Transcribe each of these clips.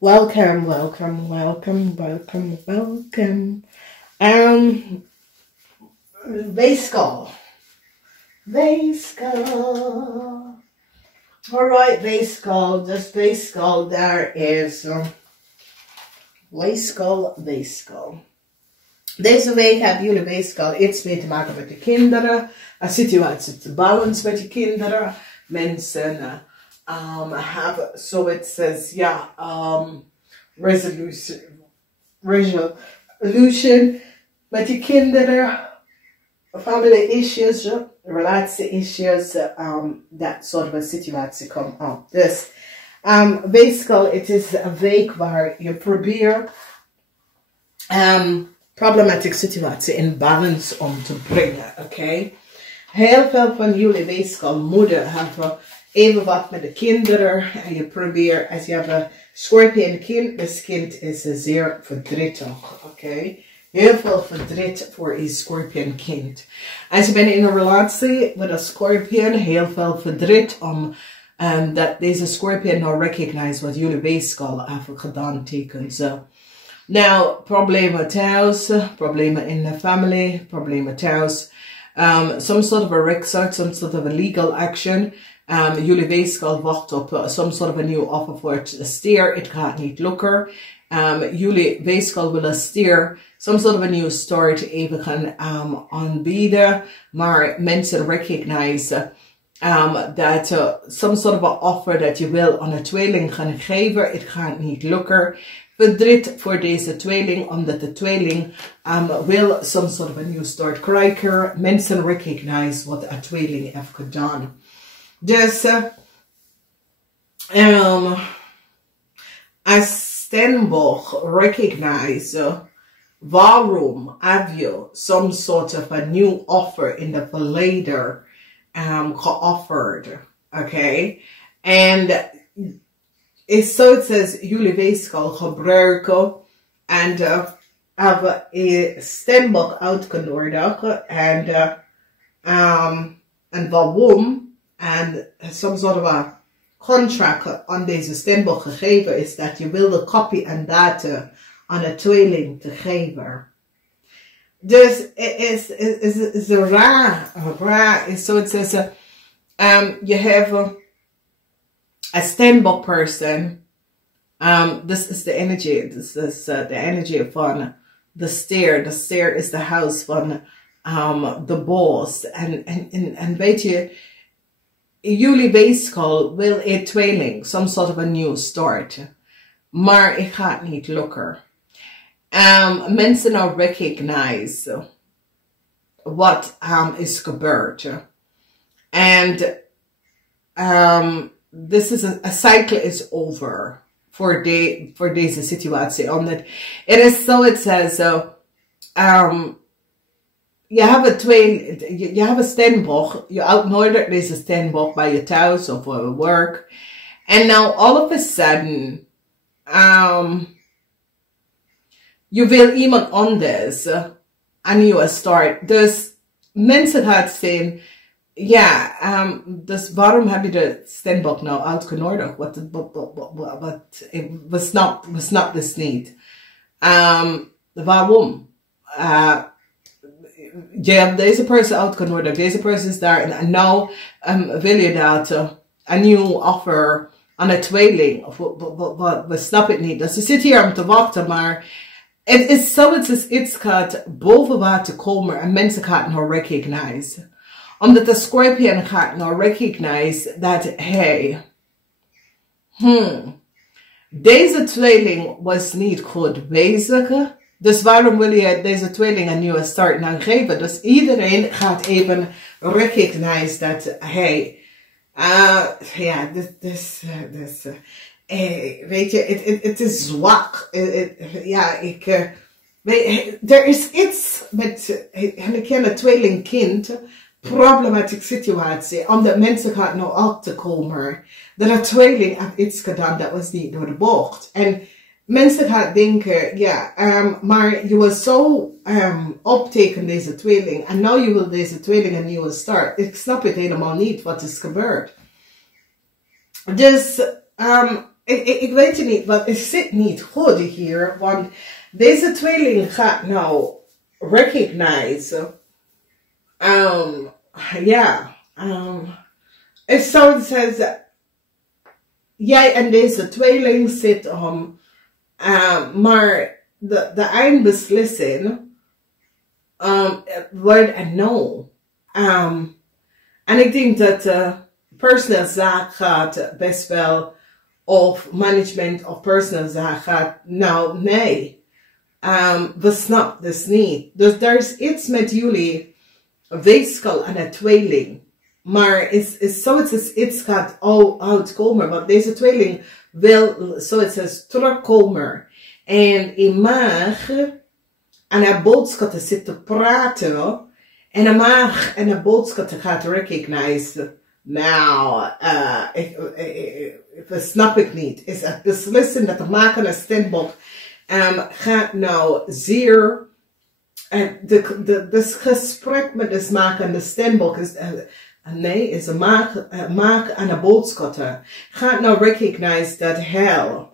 Welcome, welcome, welcome, welcome, welcome. Weegschaal. Weegschaal. Alright, weegschaal. Dus weegschaal, daar is weegschaal. Deze week hebben jullie weegschaal iets mee te maken met de kinderen. Een situatie te balance met je kinderen. Mensen have, so it says, resolution met je kinderen, family issues, relatie issues, that sort of a situatie come up. Dus, weegschaal, het is een week waar je probeert problematic situatie in balance om te brengen, oké? Heel veel van jullie weegschaal moeder hebben even wat met de kinderen en je probeert, als je hebt een schorpioen kind, dus kind is zeer verdrietig, oké? Heel veel verdriet voor je schorpioen kind. Als je bent in een relatie met een schorpioen, heel veel verdriet om dat deze schorpioen nou recognize wat jullie weegschaal hebben gedaan tegen ze. Nou, problemen thuis, problemen in de family, problemen thuis. Some sort of a rechtszaak, some sort of a legal action. Jullie weegschaal wacht op some sort of a new offer voor het STIER. Het gaat niet lukken. Jullie weegschaal willen STIER some sort of a new start even gaan aanbieden. Maar mensen recognize dat some sort of a offer dat je wil aan een tweeling gaan geven. Het gaat niet lukken. Verdriet voor deze tweeling, omdat de tweeling wil some sort of a new start krijgen. Mensen recognize wat een tweeling heeft gedaan. Dus, als Stenbosch recognize waarom heb je some sort of a new offer in the verleden geofferd, okay? And it's so it says jullie weegschaal gebruiken en hebben een Stenbosch uitgenodigd en waarom? And some sort of a contract on deze Stenbosch gegeven is dat je wil de kopie en data aan een tweeling te geven. Dus het is raar. So it says you have a Stenbosch person. This is the energy. This is the energy van the STIER. The STIER is the house van the boss. En weet je, jullie weegschaal wil een tweeling, some sort of a new start. Maar het gaat niet lukken. Mensen nou recognize wat is gebeurd. And this is a cycle is over voor deze situatie. Omdat it is so it says je hebt een Stenbosch, je uitnodigt deze Stenbosch bij je thuis of voor work. And now all of a sudden, je wil iemand anders een nieuwe start. Dus mensen gaan zien, dus waarom heb je de Stenbosch nou uitgenodigd? We snap this niet. Waarom? Je hebt deze persoon uitgenodigd, deze persoon is daar en nou wil je dat een nieuw offer aan een tweeling. We snappen het niet. Dus je zit hier om te wachten, maar het is zo, het gaat boven water komen en mensen gaan nou recognize. Omdat de Scorpion gaat nou recognize dat, hey, deze tweeling was niet goed bezig. Dus waarom wil je deze tweeling een nieuwe start nou geven? Dus iedereen gaat even recognize dat, hey, weet je, het is zwak. Er is iets met, ik ken een tweelingkind, problematieke situatie, omdat mensen gaan nou achter komen dat een tweeling heeft iets gedaan dat was niet door de bocht. En mensen gaan denken, maar je was zo opteken deze tweeling en nou je wil deze tweeling een nieuwe start. Ik snap het helemaal niet wat is gebeurd. Dus ik weet het niet, want het zit niet goed hier. Want deze tweeling gaat nou recognize. Het zou zeggen, jij en deze tweeling zit maar de eindbeslissing wordt een no. En ik denk dat personal zaak gaat best wel, of management of personal zaak gaat, nou nee. We snappen dus niet. Dus er is iets met jullie weegschaal en een tweeling. Maar iets gaat uitkomen. Want deze tweeling wil zoiets terugkomen. En hij mag aan haar boodschappen zitten praten. En hij mag aan haar boodschappen gaat recognize. Nou, dat snap ik niet. Is het beslissing dat te maken een stembok gaat nou zeer. Het gesprek met de makende stembok is. Nee, is een maak aan de boodschappen. Gaat nou recognize dat hell.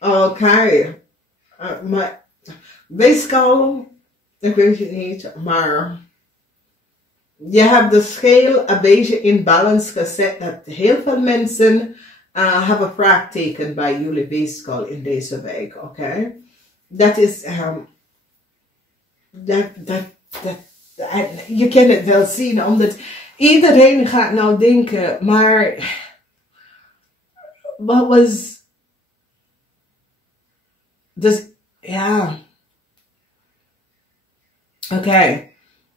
Oké. Maar wees kalm. Ik weet het niet, maar je hebt de scheel een beetje in balans gezet. Dat heel veel mensen hebben vraagteken bij jullie weegschaal in deze week. Oké. Dat is je kan het wel zien, omdat iedereen gaat nou denken, maar wat was, dus ja, oké.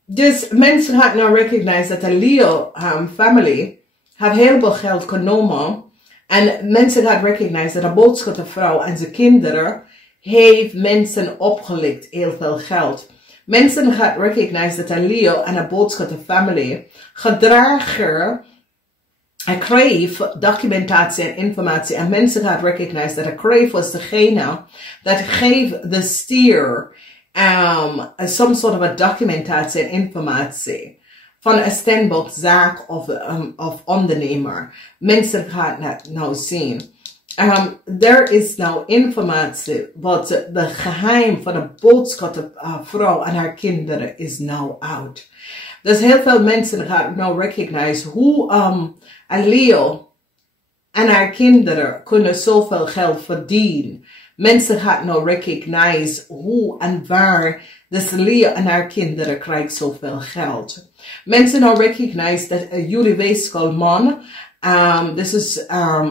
Dus mensen gaan nou recognize dat de Leo family heeft heel veel geld genomen en mensen gaan recognize dat de boodschappenvrouw en zijn kinderen heeft mensen opgelicht heel veel geld. Mensen gaan recognize dat een Leo en een boodschappenfamilie gedragen een crave documentatie en informatie. En mensen gaan recognize dat een crave was degene dat geeft de stier some sort of a documentatie en informatie van een stembok zaak of ondernemer. Mensen gaan het nou zien. Er is nou informatie wat de geheim van de boodschappenvrouw en haar kinderen is nou uit. Dus heel veel mensen gaan nou recognize hoe een Leo en haar kinderen kunnen zoveel geld verdienen. Mensen gaan nou recognize hoe en waar dus Leo en haar kinderen krijgen zoveel geld. Mensen nou recognize dat jullie weegschaal man, this is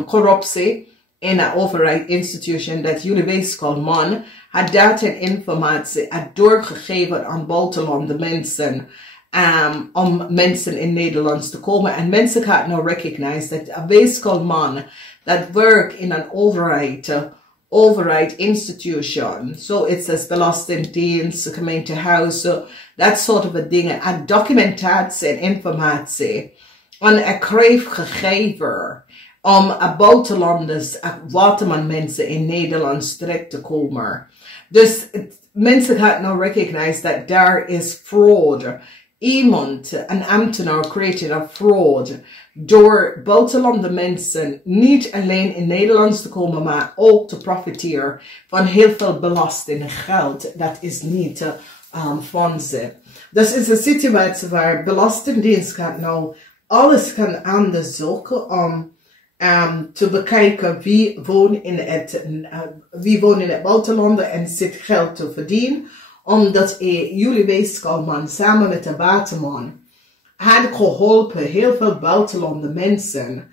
corruptie in een overheid institution, dat jullie weegschaal man had data en informatie had doorgegeven aan buitenlandse mensen. Om mensen in Nederland te komen. En mensen gaan nou recognize dat een weegschaal man dat werkt in een overheid institution. So it says belastingdienst, gemeentehuis, dat soort van dingen. En documentatie en informatie. En een kreeg gegeven om buitenlanders, waterman mensen in Nederland terecht te komen. Dus mensen gaan nou recognize dat daar is fraud. Iemand, een ambtenaar, creëert een fraud door buitenlandse mensen niet alleen in Nederland te komen, maar ook te profiteren van heel veel belasting en geld. Dat is niet van ze. Dus het is een situatie waar Belastingdienst gaat nou alles gaan onderzoeken om te bekijken wie woont in het buitenland en zit geld te verdienen. Omdat jullie weeskaalman samen met de waterman had geholpen heel veel buitenlandse mensen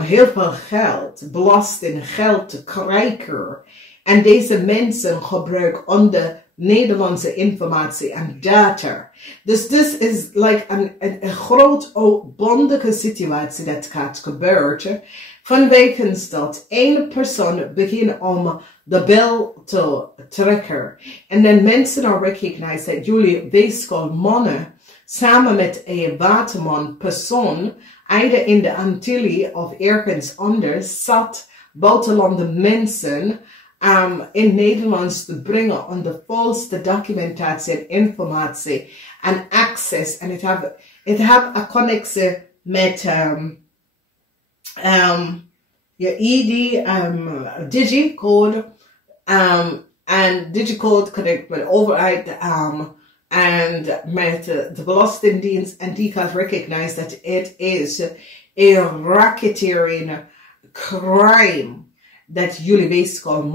heel veel geld, belasting, geld te krijgen. En deze mensen gebruiken onder Nederlandse informatie en data. Dus dit is like een groot bondige situatie dat gaat gebeuren. Vanwege dat één persoon begint om de bel te trekken. En dan mensen al recognize dat jullie weeskaal mannen samen met een waterman persoon, either in de Antillen of ergens anders, zat buitenlandse mensen in Nederlands te brengen om de volste documentatie en informatie en access. En het heeft een connectie met je ID, digicode, en digicode connect met de overheid, en met de Belastingdienst, en die gaat recognize that it is a racketeering crime dat jullie weeskal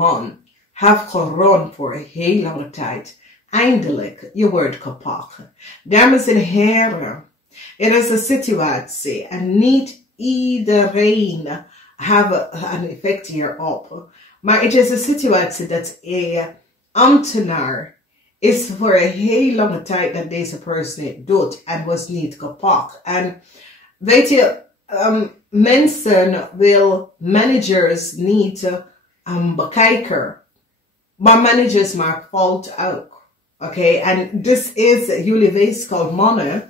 have gerund voor een heel lange tijd. Eindelijk, je wordt kapot. Dames en heren, er is een situatie en niet iedereen heeft een effect hierop. Maar het is een situatie dat een ambtenaar is voor een heel lange tijd dat deze persoon het doet en was niet kapot. En weet je, mensen wil managers niet bekijken, maar managers maken fout ook. Oké, en this is jullie weeskal mannen.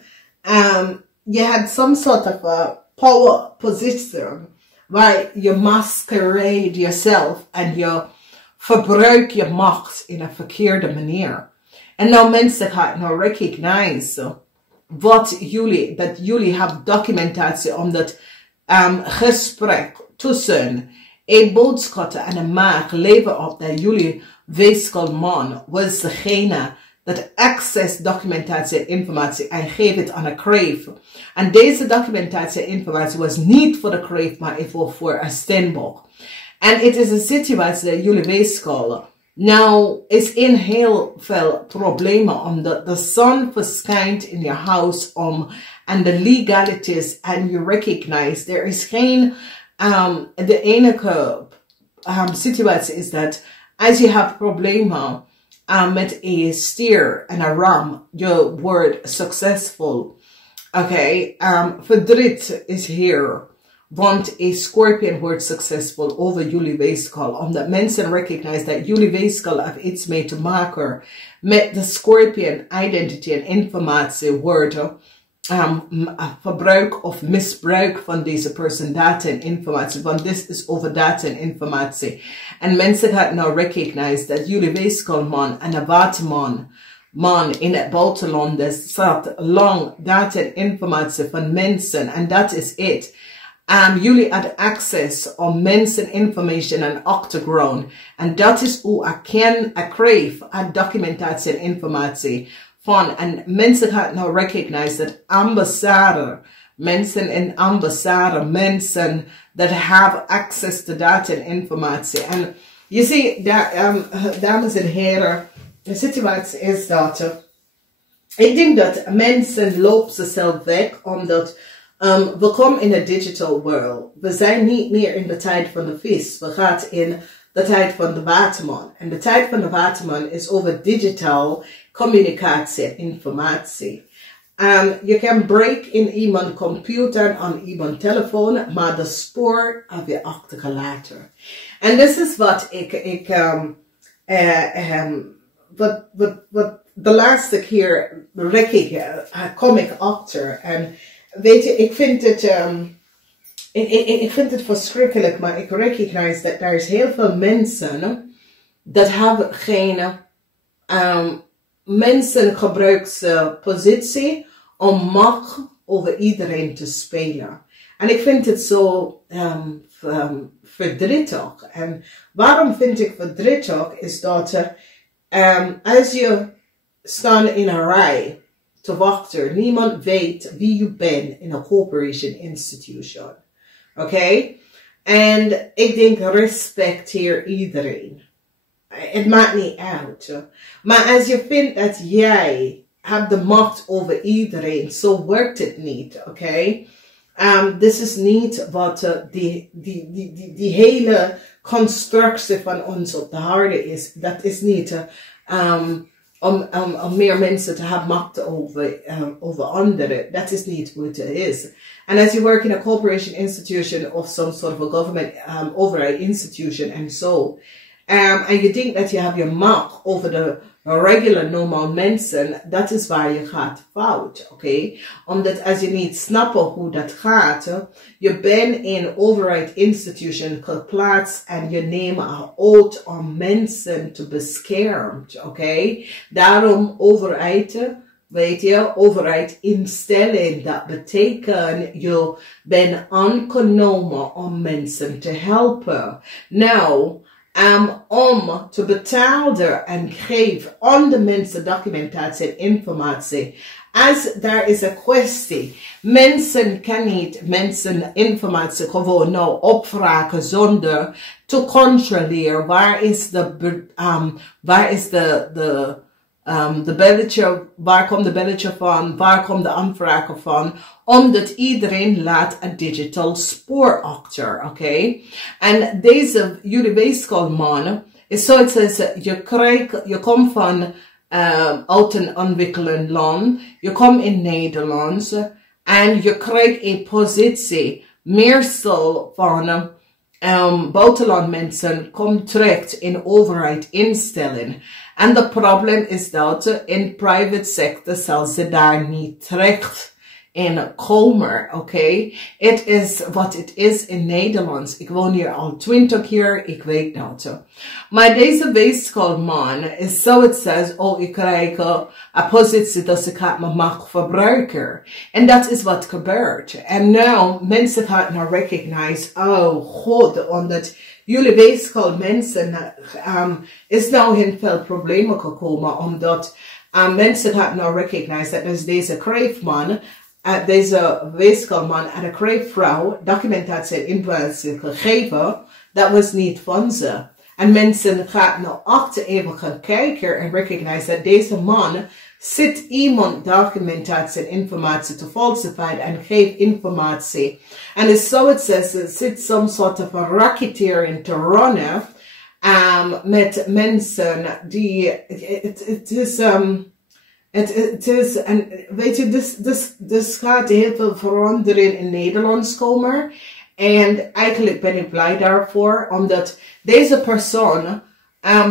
You had some sort of a power position waar je masquerade jezelf en je verbruikt je macht in een verkeerde manier. En nou mensen gaan nou recognize wat jullie, dat jullie hebben documentatie om dat gesprek tussen een boodschapper en een maag leven op dat jullie weeskal man was degene dat access documentatie en informatie en geeft het aan een crave. En deze documentatie en informatie was niet voor de crave, maar even voor een steenbok. En het is een situatie dat jullie weeskal nou is in heel veel problemen omdat de zon verschijnt in je huis en de legalities en you recognize er is geen de enige situatie is dat als je hebt problemen met een stier en een ram, je wordt succesvol. Oké, verdriet is hier. Want een scorpion wordt succesvol over jullie weeskal. Omdat mensen recognize dat jullie weeskal heeft iets mee te maken met de scorpion identity en informatie worden. Verbruik of misbruik van deze persoon data en informatie. Want dit is over data en informatie. En mensen gaan nou recognize dat jullie weeskal man en een waterman in het buitenland staat lang data en informatie van mensen. En dat is het. Jullie hadden access om mensen information en achtergrond. En dat is hoe ik crave aan documentatie en informatie van. En mensen gaan nou recognize dat ambassade, mensen in ambassade, mensen dat have access to data en informatie. En je ziet, dames en heren, de situatie is dat ik denk dat mensen lopen zichzelf weg omdat we komen in een digital world. We zijn niet meer in de tijd van de vis. We gaan in de tijd van de waterman. En de tijd van de waterman is over digital communicatie en informatie. Je kan breken in iemands computer, aan iemands telefoon, maar de spoor heb je achtergelaten. En dit is wat wat de laatste keer kom ik achter. En weet je, ik vind het verschrikkelijk, maar ik recognize dat er is heel veel mensen dat hebben geen mensengebruikspositie om macht over iedereen te spelen. En ik vind het zo verdrietig. En waarom vind ik verdrietig is dat als je staat in een rij te wachten, niemand weet wie je bent in een corporation institution. Oké? En ik denk respecteer iedereen. Het maakt niet uit. Maar als je vindt dat jij hebt de macht over iedereen, zo werkt het niet. Oké? Dit is niet wat die hele constructie van ons op de aarde is. Dat is niet om meer mensen te hebben macht over anderen. Dat is niet hoe het is. En als je werkt in een corporation institution of some sort of a government overheid institution en zo. En je denkt dat je hebt je macht over de regular normal mensen, dat is waar je gaat fout, oké? Omdat als je niet snapt hoe dat gaat, je bent in een overheid institution geplaatst en je neemt een oath om mensen te beschermen, oké? Daarom overheid weet je, overheid instelling. Dat betekent, je bent aangenomen om mensen te helpen. Nou, om te betalen en geven aan de mensen documentatie en informatie. Als daar is een kwestie, mensen kan niet mensen informatie gewoon nou opvragen zonder te controleren waar is de belletje, waar komt de belletje van, waar komt de aanvragen van, omdat iedereen laat een digital spoor achter, oké? En deze jullie weeskaalman is zoiets als je komt van uit een ontwikkelend land, je komt in Nederland en je krijgt een positie meestal van buitenlandmensen komt terecht in overheid instelling. En het probleem is dat in private sector zal ze daar niet terecht in komen, oké? Het is wat het is in Nederland. Ik woon hier al 20 jaar, ik weet dat. Maar deze weeskaalman is zoiets als, oh, ik krijg een positie dat ik het me mag verbruiken. En dat is wat gebeurt. En nu, mensen gaan nou recognize, oh god, omdat jullie weeskaal mensen is nou heel veel problemen gekomen, omdat mensen gaan nou recognize dat dus deze kreefman, deze weeskaalman en de kreefvrouw documentatie en informatie gegeven, dat was niet van ze. En mensen gaan nou achter even gaan kijken en recognize dat deze man zit iemand documentatie en informatie te falsifieren en geeft informatie. En het is zoiets zit some sort of a racketeering te runnen met mensen die, het is, en weet je, dus gaat heel veel verandering in Nederland komen. En eigenlijk ben ik blij daarvoor, omdat deze persoon,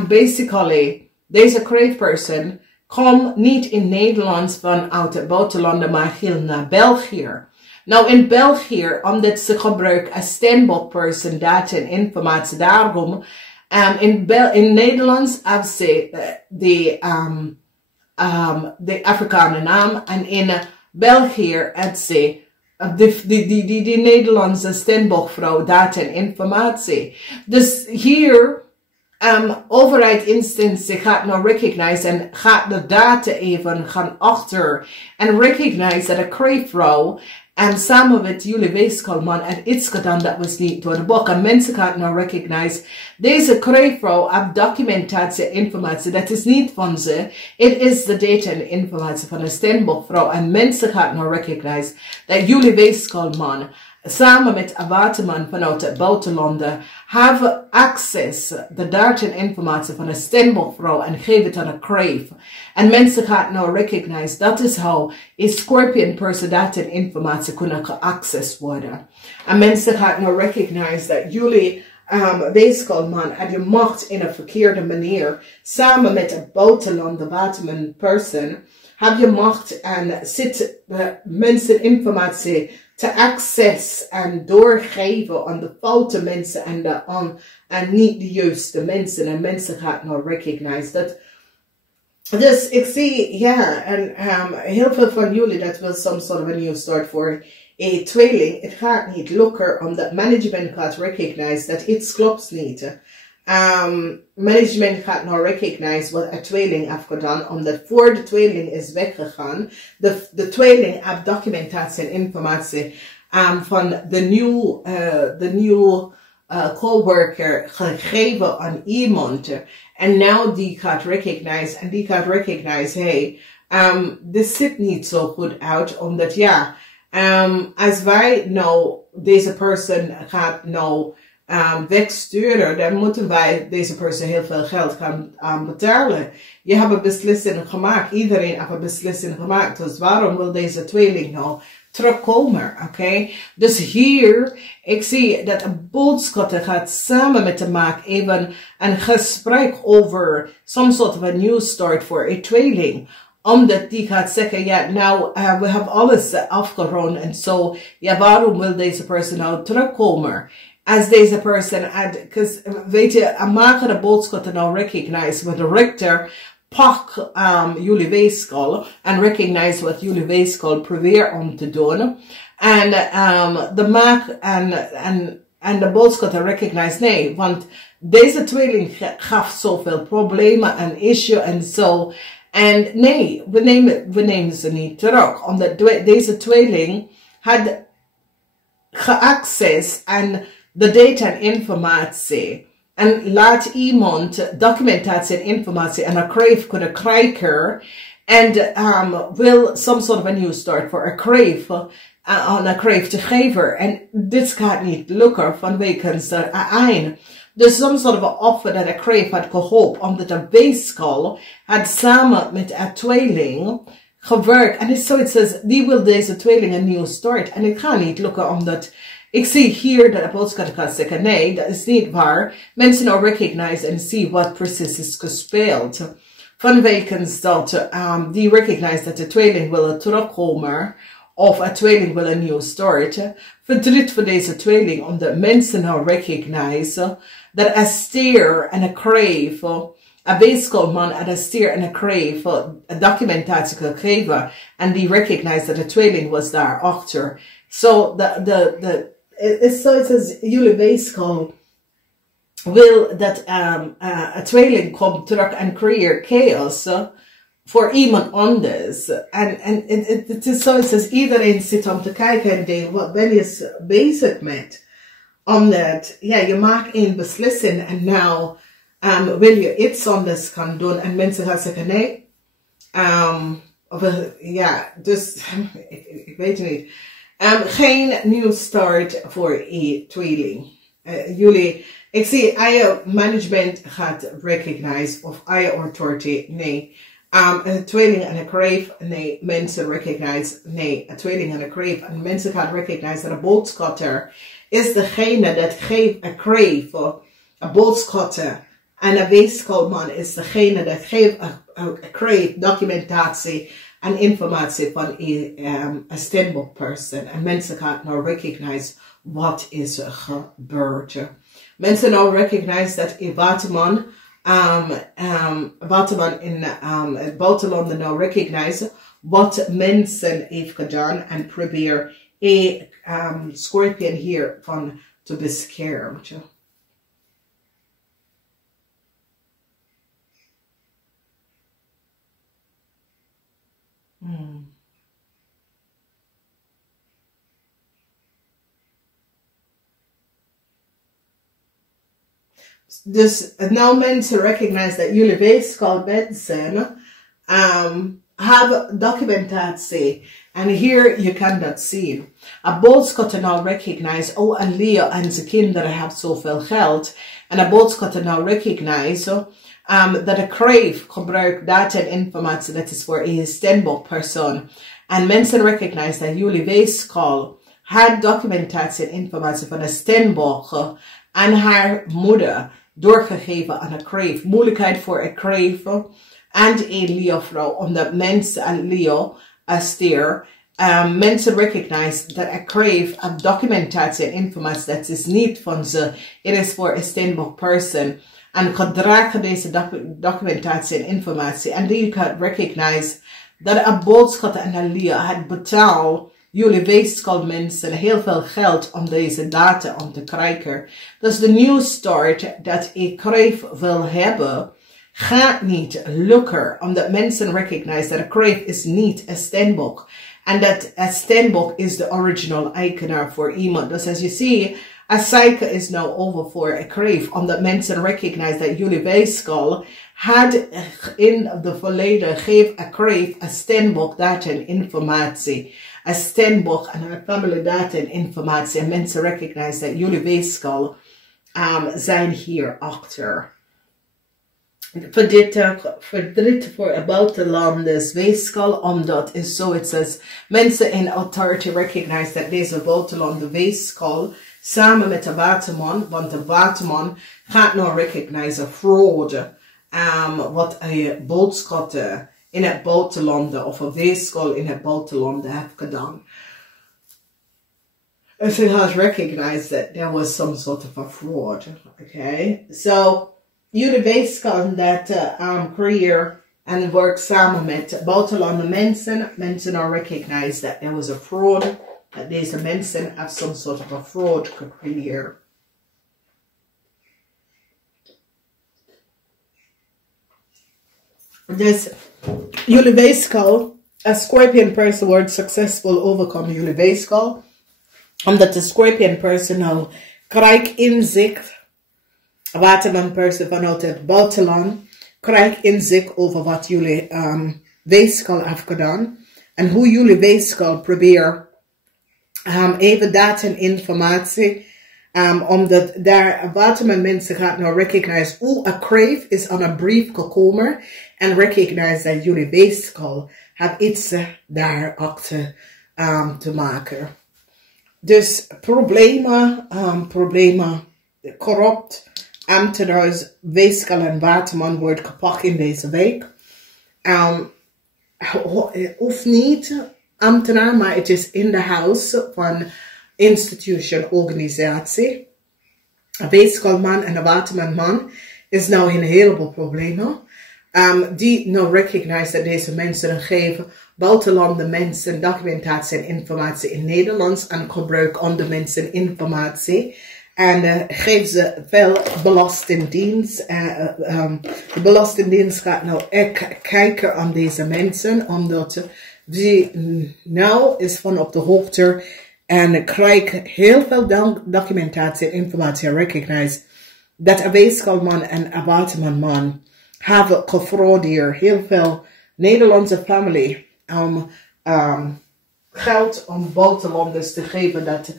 basically, deze kreefperson, komt niet in Nederland vanuit het buitenland, maar heel naar België. Nou, in België, omdat ze gebruiken als steenbokperson data en informatie daarom, in Nederland hebben ze de Afrikaanse naam en in België hebben ze die Nederlandse steenbokvrouw data en informatie. Dus hier, overheidsinstantie gaat nou recognize en gaat de data even gaan achter en recognize dat de kreefvrouw samen met jullie weeskaalman en iets gedaan dat was niet door de boek. En mensen gaan nou recognize, deze kreefvrouw heeft documentatie en informatie, dat is niet van ze. Het is de data en informatie van een steenbokvrouw. En mensen gaan nou recognize dat jullie weeskaalman samen met een waterman vanuit het buitenland hebben access de data en informatie van een steenbokvrouw en geven het aan een kreef. En mensen gaan nou recognize, dat is hoe een scorpion person data en informatie kunnen geaccessed worden. En mensen gaan nou recognize dat jullie weeskaalman en je macht in een verkeerde manier samen met een buitenland, de waterman person, heb je macht en zit mensen informatie te access en doorgeven aan de foute mensen en niet de juiste mensen. En mensen gaan nou recognize dat. Dus ik zie, ja, en heel veel van jullie, dat wil some sort of a new start voor een tweeling. Het gaat niet lukken, omdat management gaat recognize dat iets klopt niet. Management gaat nou recognize wat een tweeling heeft gedaan, omdat voor de tweeling is weggegaan. De tweeling heeft documentatie en informatie van de nieuwe coworker gegeven aan iemand. En nou die gaat recognize, hey, dit ziet niet zo goed uit, omdat ja, als wij nou deze persoon gaat nou wegsturen, dan moeten wij deze persoon heel veel geld gaan betalen. Je hebt een beslissing gemaakt. Iedereen heeft een beslissing gemaakt. Dus waarom wil deze tweeling nou terugkomen? Oké? Dus hier, ik zie dat een boodschap gaat samen met de maak even een gesprek over some sort of a new start voor een tweeling. Omdat die gaat zeggen, ja, nou, we hebben alles afgerond en zo. Ja, waarom wil deze persoon nou terugkomen? Als deze persoon, weet je, een magere boodschap nou recognize, maar de rechter pak jullie weeskal en recognize wat jullie weeskal probeert om te doen. En de maak en de boodschap te recognize, nee, want deze tweeling gaf zoveel problemen en issue en zo. En nee, we nemen ze niet terug, omdat deze tweeling had geaccess aan de data en informatie. En laat iemand documentatie en informatie en een crave kunnen krijgen. En wil some sort of a new start voor een crave. Aan een crave te geven. En dit gaat niet lukken vanwege dat een. Dus some sort of a offer dat een crave had gehoopt. Omdat de weeskal had samen met een tweeling gewerkt. En het is zoiets als, die wil deze tweeling een nieuw start. En het gaat niet lukken omdat... Ik zie hier dat de boodschap gaat zeggen, nee, dat is niet waar. Mensen nou recognize en zien wat precies is gespeeld. Vanwege dat die recognize dat de tweeling willen terugkomen. Of een tweeling wil een nieuw start. Verdriet voor deze tweeling, omdat mensen nou recognize dat een stier en een crave, een weeskalman en een stier en een crave, een documentatie gegeven. En die recognize dat de tweeling was daarachter. So, it's zoiets als jullie weeskal wil dat een tweeling komt terug en creëert chaos voor iemand anders. En het is zoiets als iedereen zit om te kijken en denkt, wat ben je bezig met? Omdat, ja, je maakt een beslissing en nou wil je iets anders gaan doen en mensen gaan zeggen, nee. Ja, dus, ik weet het niet. Geen nieuw start voor een tweeling. Ik zie, je management gaat recognize of je authority, nee. Een tweeling en een crave, nee. Mensen recognize, nee. Een tweeling en een crave, en mensen gaan recognize dat een boodschatter is degene dat geeft een crave, een boodschatter. En een weeskalman is degene dat geeft een crave, documentatie en informatie van een steenbok person. En mensen gaan nou recognize wat is er gebeurd. Mensen nou recognize dat een waterman in het buitenland nou recognize wat mensen heeft gedaan en probeer een scorpion hiervan te beschermen. Dus nou mensen recognize dat jullie weeskal mensen hebben documentatie. En hier je kan dat zien. Een boodschap nou recognize, oh en Leo en zijn kinderen hebben zoveel geld. En een boodschap nou recognize dat een crave gebruikt data en informatie dat is voor een steenbok persoon. En mensen recognize dat jullie weeskal had documentatie en informatie van een steenbok aan haar moeder doorgegeven aan een crave. Moeilijkheid voor een crave en een Leo-vrouw, omdat mensen, een Leo, een stier, mensen recognize dat een crave een documentatie en informatie dat is niet van ze. Het is voor een steenbok person. En gedragen deze documentatie en informatie. En die kan recognize dat een boodschap en een Leo had betaald jullie weeskal mensen heel veel geld om deze data om te krijgen. Dus de nieuw start dat ik crave wil hebben, gaat niet lukken. Omdat mensen recognize dat een crave is niet een steenbok. En dat een steenbok is de original eigenaar voor iemand. Dus als je ziet, een cycle is nou over voor een crave. Omdat mensen recognize dat jullie weeskal had in de verleden geef een crave een steenbok data en informatie. Een steenbok en een family data en informatie. En mensen recognize dat jullie weeskal zijn hier achter. Verdriet voor buitenlanders weeskal, omdat is zoiets als mensen in authority recognize dat deze buitenlander weeskal samen met de waterman, want de waterman gaat nou recognize fraud, wat een boodschappen in het buitenland of een weeskal in het buitenland heeft gedaan. If it has recognized that there was some sort of a fraud, okay? So, jullie weeskal dat creëer En werkt samen met buitenlandse mensen. Mensen are recognized that there was a fraud. Dat deze mensen have some sort of a fraud creëerd. Dus jullie weegschaal, a Scorpion person wordt successful overkomen jullie weegschaal. Omdat de Scorpion person nou krijgt inzicht. Waterman person vanuit het buitenland krijgt inzicht over wat jullie weegschaal heeft gedaan. En hoe jullie weegschaal probeert even data en informatie. Omdat daar waterman mensen gaat nou recognize hoe een crave is aan een brief gekomen. En recognize dat jullie weegschaal heeft iets daarachter te maken. Dus problemen, corrupt, ambtenaars, weegschaal en waterman wordt gepakt in deze week. Hoeft niet ambtenaar, maar het is in de house van institution, organisatie. Een weegschaalman en een watermanman is nou in een heleboel problemen. Die nou recognize dat deze mensen geven buitenlandse mensen documentatie en informatie in Nederlands en gebruiken andere mensen informatie. En geven ze veel belastingdienst. De belastingdienst gaat nou echt kijken aan deze mensen, omdat die nou is van op de hoogte en krijgen heel veel documentatie en informatie recognize dat een weegschaalman en een watermanman hebben gefraudeerd. Heel veel Nederlandse familie om geld om buitenlanders te geven. Dat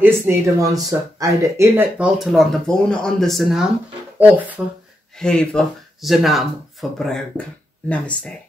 is Nederlandse either in het buitenland wonen onder zijn naam of hebben zijn naam verbruiken. Namaste.